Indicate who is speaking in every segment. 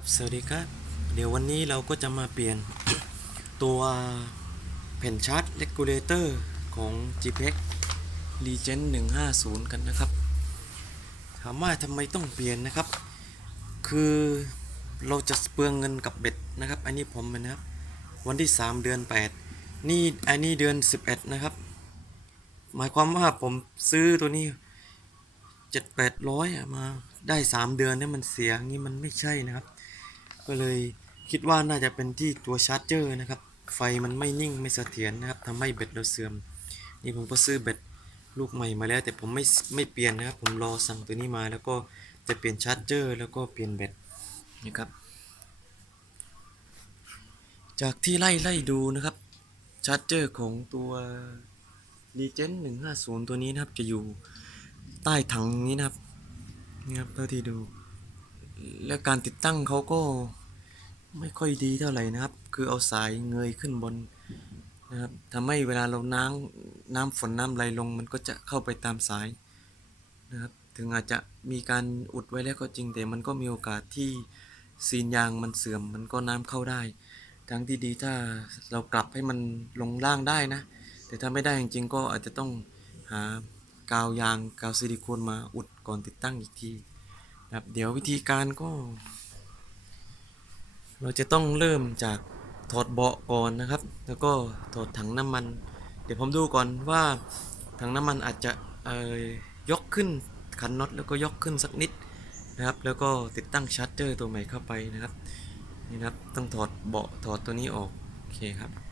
Speaker 1: ครับสวัสดีครับ เดี๋ยววันนี้เราก็จะมาเปลี่ยนตัวแผ่นชาร์จเลกูเลเตอร์ของ GPX Legend 150 กันนะครับ ถามว่าทำไมต้องเปลี่ยนนะครับ คือเราจะเปลืองเงินกับเบ็ดนะครับ อันนี้ผมนะครับ วันที่ 3 เดือน 8 นี่อันนี้เดือน 11 นะครับ หมายความว่าผมซื้อตัวนี้เจ็ดแปดร้อยมาได้สามเดือนเนี่ยมันเสียงนี้มันไม่ใช่นะครับ ก็เลยคิดว่าน่าจะเป็นที่ตัวชาร์จเจอร์นะครับ ไฟมันไม่นิ่งไม่เสถียรนะครับทำให้เบ็ดเราเสื่อม นี่ผมก็ซื้อเบ็ดลูกใหม่มาแล้ว แต่ผมไม่ไม่เปลี่ยนนะครับ ผมรอสั่งตัวนี้มาแล้วก็จะเปลี่ยนชาร์จเจอร์แล้วก็เปลี่ยนแบตนะครับ จากที่ไล่ไล่ดูนะครับชาร์จเจอร์ของตัว Legend 150ตัวนี้นะครับจะอยู่ใต้ถังนี้นะครับนี่ครับเท่าที่ดู และการติดตั้งเขาก็ ไม่ค่อยดีเท่าไหร่นะครับ คือเอาสายเงยขึ้นบนนะครับทำให้เวลาเราน้ำน้ำฝนน้ำไหลลง มันก็จะเข้าไปตามสายนะครับ ถึงอาจจะมีการอุดไว้แล้วก็จริงแต่มันก็มีโอกาสที่ซีนยางมันเสื่อม มันก็น้ำเข้าได้ ทั้งที่ดีถ้าเรากลับให้มันลงล่างได้นะ แต่ถ้าไม่ได้จริงๆก็อาจจะต้องหากาวยางกาวซิลิโคนมาอุดก่อนติดตั้งอีกทีนะครับเดี๋ยววิธีการก็ เราจะต้องเริ่มจากถอดเบาะก่อนนะครับ แล้วก็ถอดถังน้ำมัน เดี๋ยวผมดูก่อนว่าถังน้ำมันอาจจะเอ่ยกขึ้นขันน็อตแล้วก็ยกขึ้นสักนิดนะครับ แล้วก็ติดตั้งชาร์จเจอร์ตัวใหม่เข้าไปนะครับนี่นะครับต้องถอดเบาะถอดตัวนี้ออกโอเคครับ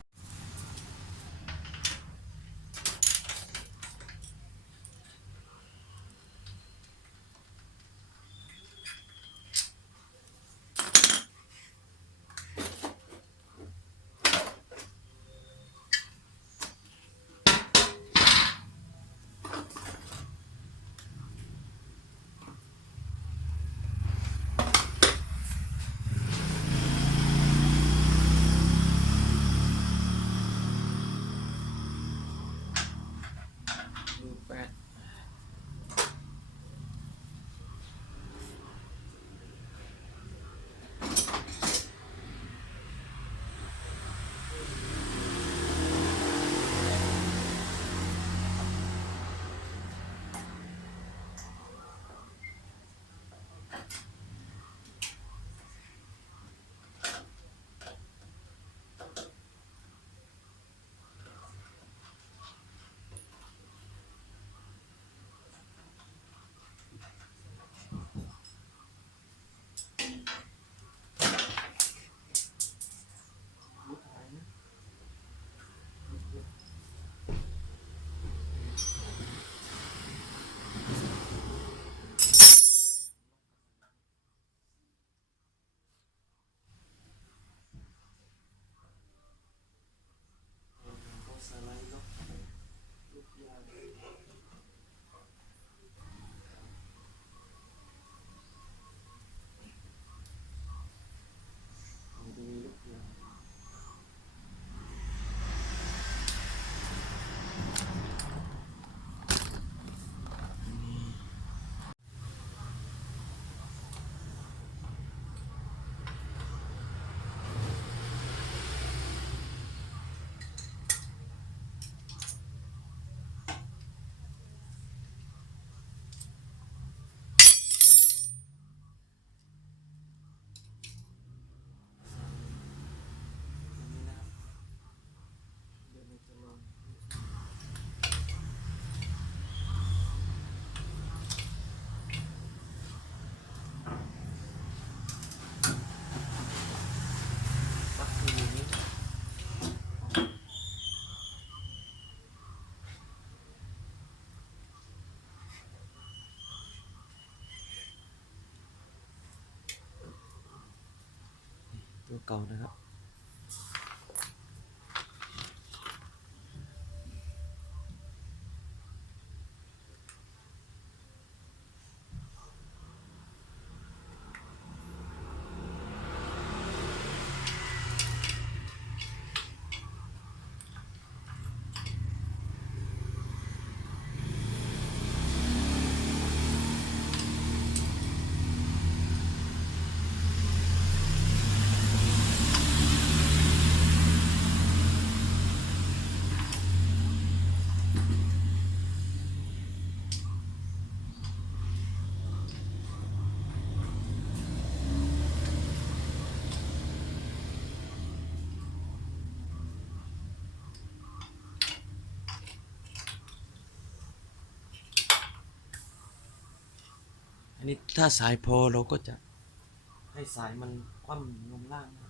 Speaker 1: ก่านะครับ นี่ถ้าสายพอเราก็จะให้สายมันคว่ำลงล่างนะ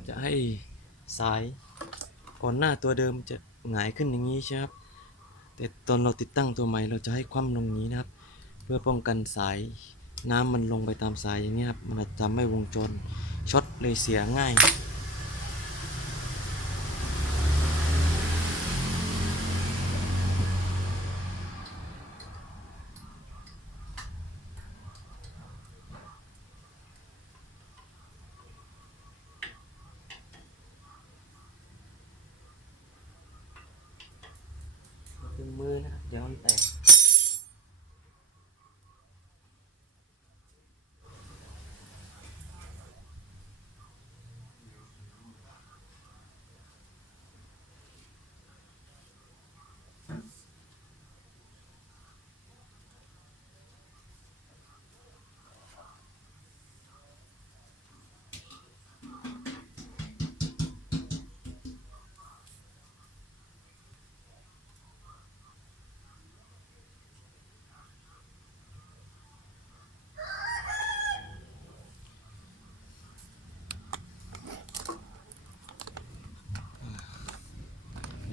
Speaker 1: เราจะให้สายก่อนหน้าตัวเดิมจะหงายขึ้นอย่างนี้ใช่ไหมครับ แต่ตอนเราติดตั้งตัวใหม่เราจะให้คว่ำลงนี้นะครับ เพื่อป้องกันสายน้ำมันลงไปตามสายอย่างนี้ครับ มันจจะทำให้วงจรช็อตเลยเสียง่าย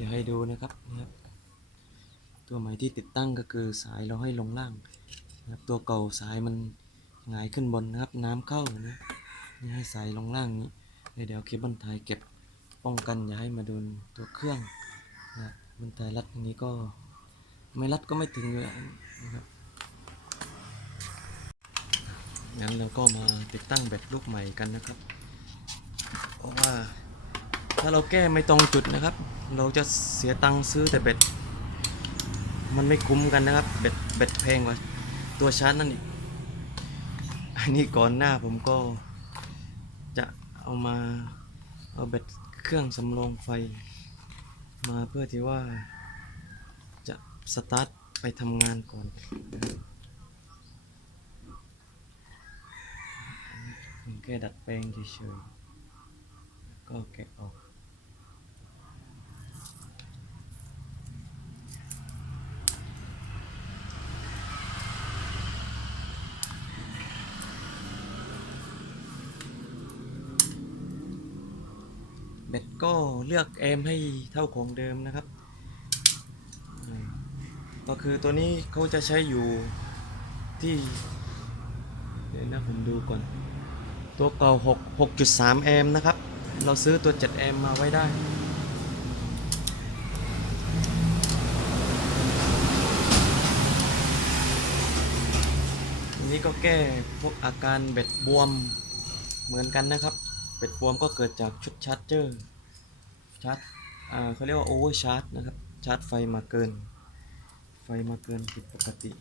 Speaker 1: ยวให้ดูนะครับนะครับ ตัวใหม่ที่ติดตั้งก็คือสายเราให้ลงล่างนะครับ ตัวเก่าสายมันหงายขึ้นบนนะครับ น้ำเข้านะนี่ให้สายลงล่างนี้เดี๋ยวเดี๋ยวเคเบิลไทยเก็บป้องกันอย่าให้มาโดนตัวเครื่องนะครับเคเบิลไทยรัดอย่างนี้ก็ไม่รัดก็ไม่ถึงเลยนะครับงั้นเราก็มาติดตั้งแบตลูกใหม่กันนะครับ เพราะว่า ถ้าเราแก้ไม่ตรงจุดนะครับ เราจะเสียตังค์ซื้อแต่เบ็ด มันไม่คุ้มกันนะครับ เบ็ดเบ็ดแพงกว่าตัวชาร์จนั่นอีก อันนี้ก่อนหน้าผมก็จะเอามาเอาเบ็ดเครื่องสำรองไฟ มาเพื่อที่ว่าจะสตาร์ทไปทำงานก่อนผมแค่ดัดแปลงเฉยๆก็แกะออก ดก็เลือกแอมให้เท่าของเดิมนะครับ ก็คือตัวนี้เขาจะใช้อยู่ที่เดี๋ยวนะผมดูก่อน ตัวเก่า6 6.3 แอมนะครับ เราซื้อตัว 7 แอมมาไว้ได้นนี้ก็แก้พวกอาการเบ็ดบวมเหมือนกันนะครับ เบ็ดบวมก็เกิดจากชุดชาร์จเจอร์ชาร์จอ่าเขาเรียกว่าโอเวอร์ชาร์จนะครับ ชาร์จไฟมาเกิน ไฟมาเกินผิดปกติ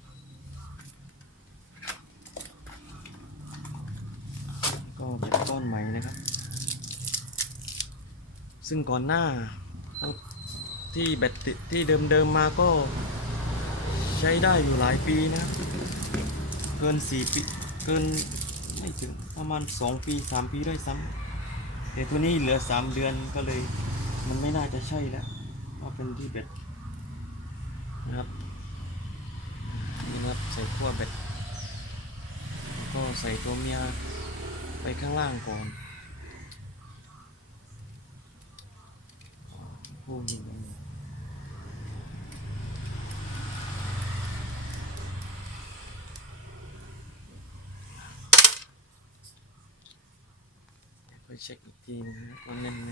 Speaker 1: ก็เบ็ดก้อนใหม่นะครับ ซึ่งก่อนหน้าตั้งที่แบตติที่เดิมๆมมาก็ใช้ได้อยู่หลายปีนะครับเกินสี่ปี เกินไม่ถึงประมาณสองปีสามปีด้วยซ้ำ แต่ตัวนี้เหลือสามเดือนก็เลย มันไม่น่าจะใช่แล้วเพราะเป็นที่เบ็ดนะครับนี่นะครับใส่ขั้วแบตแล้วก็ใส่ตัวเมียไปข้างล่างก่อนผู้หญิง นะว่าแน่นไหม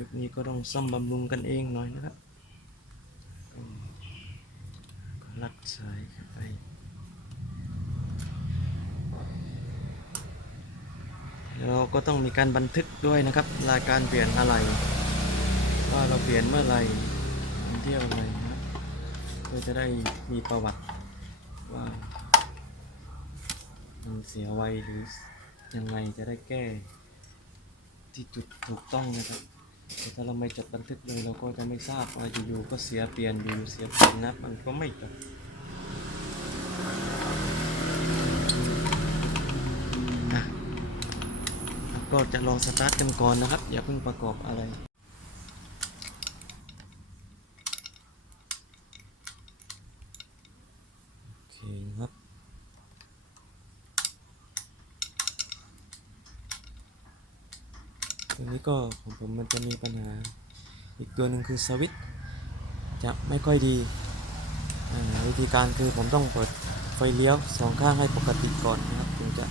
Speaker 1: ยุคนี้ก็ ต้องซ่อมบำรุงกันเองหน่อยนะครับอืมรัดสายเข้าไปเราก็ต้องมีการบันทึกด้วยนะครับรายการเปลี่ยนอะไรว่าเราเปลี่ยนเมื่อไรเที่ยวอะไรนะครับเพื่อจะได้มีประวัติว่ามันเสียไวหรือยังไงจะได้แก้ที่จุดถูกต้องนะครับ ถ้าเราไม่จดบันทึกเลยเราก็จะไม่ทราบว่าอยู่ๆก็เสียเปลี่ยนอยู่เสียเปลี่ยนนะมันก็ไม่จบอะก็จะลองสตาร์ทกันก่อนนะครับ อย่าเพิ่งประกอบอะไร โอเคนะครับ ตัวนี้ก็ของผมมันจะมีปัญหา อีกตัวหนึ่งคือสวิตจะไม่ค่อยดี วิธีการคือผมต้องเปิดไฟเลี้ยวสองข้างให้ปกติก่อนนะครับถึงจะ